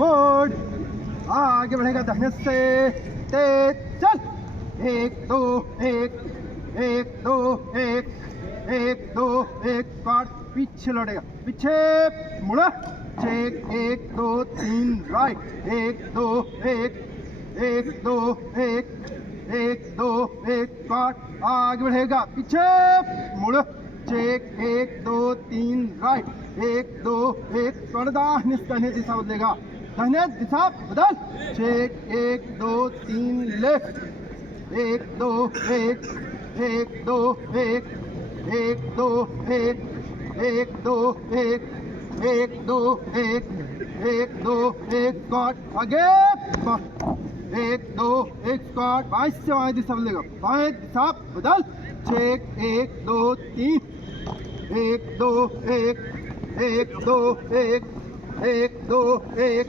forward, आगे बढ़ेगा दाहिने से, तेज चल, 1 2 1 1 2 1 1 2 1 स्क्वाट, पीछे लौटेगा, पीछे मुड़ा, चेक 1 2 3 राइट, 1 2 1 1 2 1 1 2 1 स्क्वाट, आगे बढ़ेगा, पीछे मुड़, चेक 1 2 3 राइट, 1 2 1 स्क्वाट, दाहिने दिशा बदलेगा, दाहिने दिशा बदल, चेक 1 2 3 लेफ्ट, 1 2 1 1 2 1 1 2 1 1 2 1 1 2 1 1 2 1 स्क्वाट, आगे स्क्वाट, 1 2 1 स्क्वाट, बाएं से बाएं दिशा बदलेगा, बाएं दिशा बदल, चेक 1 2 3 1 2 1 1 2 1 1 2 1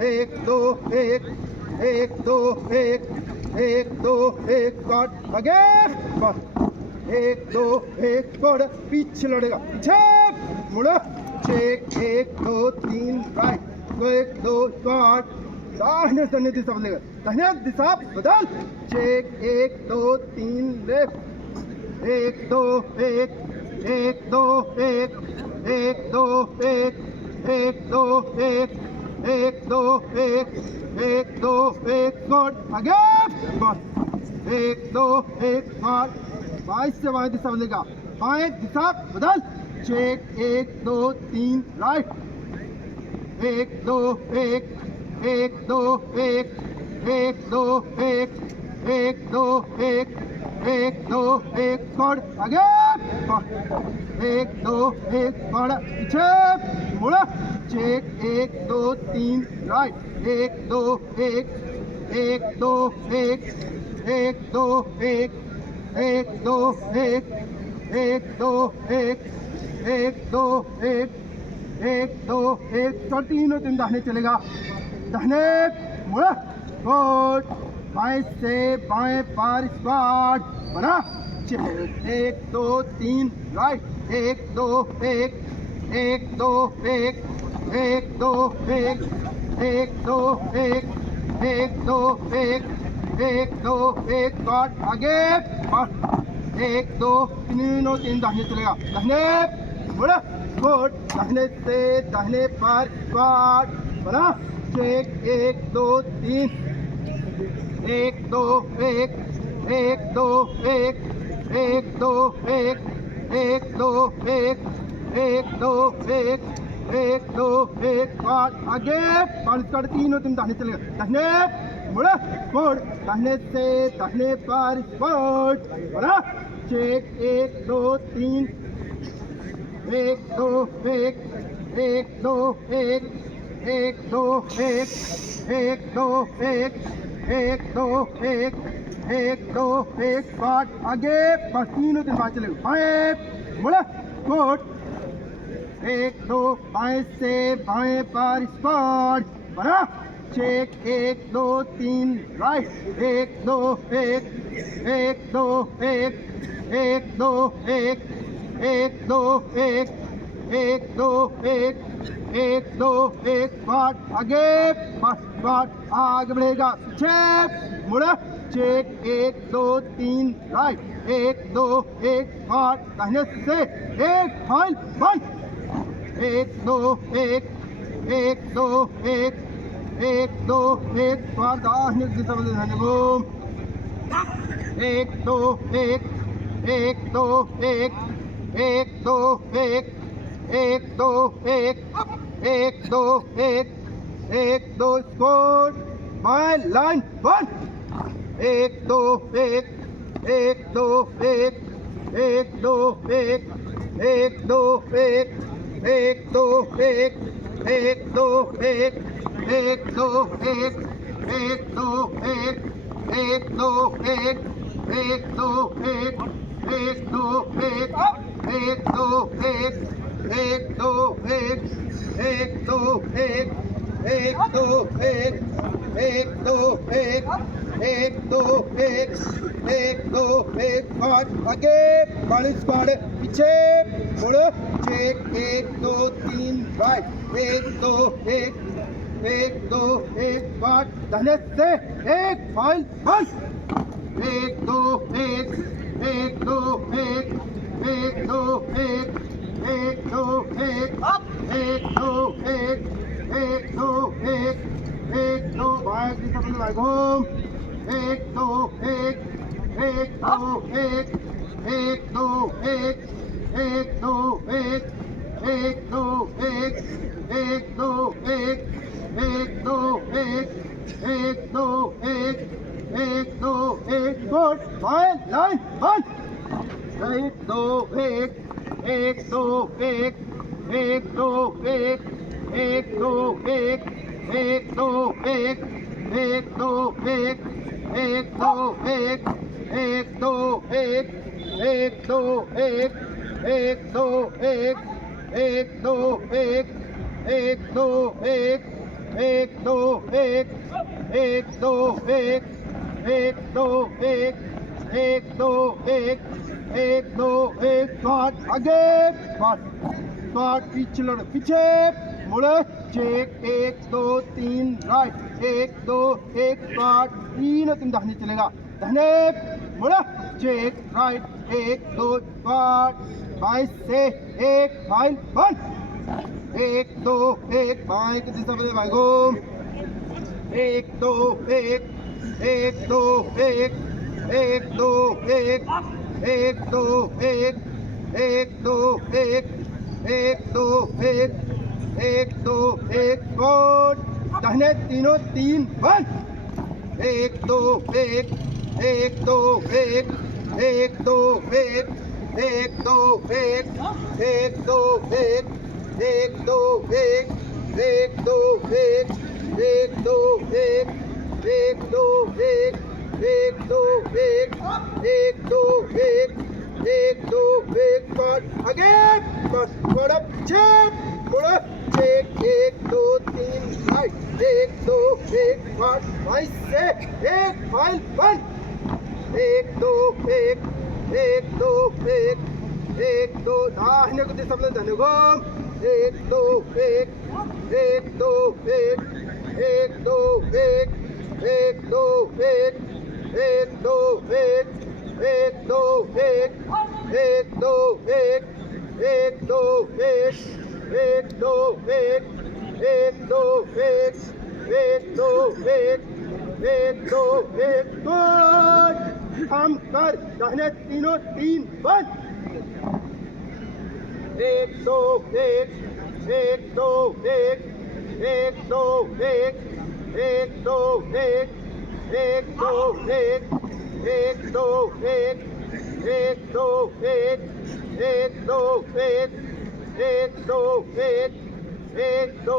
1 2 1 1 2 1 1 2 1 स्क्वाट, आगे स्क्वाट, 1 2 1 स्क्वाट, पीछे लौटेगा, पीछे मुड़ा, चेक 1 2 3 राइट, 1 2 स्क्वाट, दाहिने दिशा बदलेगा, दाहिने दिशा बदल, चेक 1 2 3 लेफ्ट, 1 2 1 1 2 1 1 2 1 1 2 1 1 2 1 1 2 1 स्क्वाट, आगे स्क्वाट, 1 2 1 स्क्वाट, बाएं से बाएं दिशा बदलेगा, बाएं दिशा बदल, चेक 1 2 3 राइट, 1 2 1 1 2 1 1 2 1 1 2 1 1 2 1 स्क्वाट, आगे स्क्वाट, 1 2 1 स्क्वाट, पीछे मुड़ा, चेक 1 2 3 राइट, 1 2 1 1 2 1 1 2 1 1 2 1 1 2 1 1 2 1 1 2 1 स्क्वाट, तीनों तीन दाहिने चलेगा, दाहिने मुड़ा, गुड, बाएं से बाएं पार स्क्वाट बना, 1 2 3 राइट, 1 2 1 1 2 1 1 2 1 1 2 1 1 2 1 1 2 1 स्क्वाट, आगे स्क्वाट, 1 2 तीनों तीन दाहिने चलेगा, दाहिने मुड़ा, गुड, दाहिने से दाहिने पार स्क्वाट बना, चेक 1 2 3 1 2 1 1 2 1 1 2 1 1 2 1 1 2 1 1 2 1 स्क्वाट, आगे स्क्वाट, तीनों तीन दाहिने चलेगा, दाहिने मुड़ा, गुड, दाहिने से दाहिने पार स्क्वाट बना, चेक 1 2 3 1 2 1 1 2 1 1 2 1 1 2 1 1 2 1 1 2 1 स्क्वाट, आगे तीनों दिन बाएं चलेगा, बाएं मुड़ा, गुड, 1 2 बाएं से बाएं पार स्क्वाट बना, चेक 1 2 3 राइट, 1 2 1 1 2 1 1 2 1 1 2 1 1 2 1 1 2 1 स्क्वाट, आगे स्क्वाट, आगे बढ़ेगा, पीछे मुड़ा, चेक 1 2 3 राइट, 1 2 1 स्क्वाट, दाहिने से 1 फाइल 1 1 2 1 1 2 1 1 2 1 स्क्वाट, दाहिने दिशा बदलेगा, घूम, 1 2 1 1 2 1 1 2 1 1 2 1 1 2 1 1 2 स्क्वाट, बाएं लाइन 1 1 2 1 1 2 1 1 2 1 1 2 1 1 2 1 1 2 1 1 2 1 1 2 1 1 2 1 1 2 1 1 2 1 1 2 1 1 2 1 1 2 1 1 2 1 1 2 1 1 2 1 1 2 1 5 आगे बाड़ी स्क्वाड पीछे मुड़ो चेक 1 2 3 राइट 1 2 1 एक दो एक पाँच दाहिने से एक फाइल बंद एक दो एक दो एक दो एक दो एक एक दो एक दो एक दो बाइक दिशा में बाइक होम एक दो एक दो एक दो एक दो एक दो एक दो एक दो एक दो एक गुड फाइल लाइन बंद एक दो एक दो एक दो एक दो एक दो एक दो एक दो एक दो एक दो एक दो एक दो एक दो एक दो एक दो एक दो एक दो एक पाँच आगे पाँच पीछे लड़ पीछे मुड़े चेक एक दो तीन राइट एक दो एक पाँच तीन तुम दाहिने चलेगा दाहिने मुड़ा चेक राइट एक दो पाँच बाईस से एक फाइल बंद एक दो एक बाएं की दिशा में बाएं घूम एक दो एक दो एक दो एक दो एक दो एक दो दो एक कोड दाहिने तीनों तीन बंद एक दो एक दो एक दो एक दो एक दो एक दो एक दो एक दो एक दो एक दो एक दो एक पाँच आगे बस थोड़ा चेक एक दो तीन राइट एक दो एक पाँच बाईस से एक फाइल बंद एक दो एक दो दाहिने को दिशा में दाहिने घूम एक दो एक दो एक दो हम कर दाहिने तीनों तीन बंद एक दो एक दो एक दो एक दो एक दो एक दो एक दो एक दो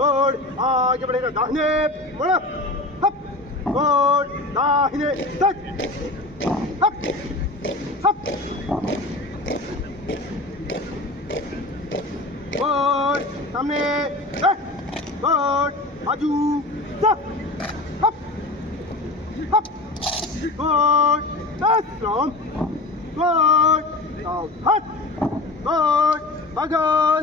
और आगे बढ़ेगा दाहिने बढ़ो हप और दाहिने तक हप हप और सामने और बाजू सब हप हप और फ्रॉम और हट और बगल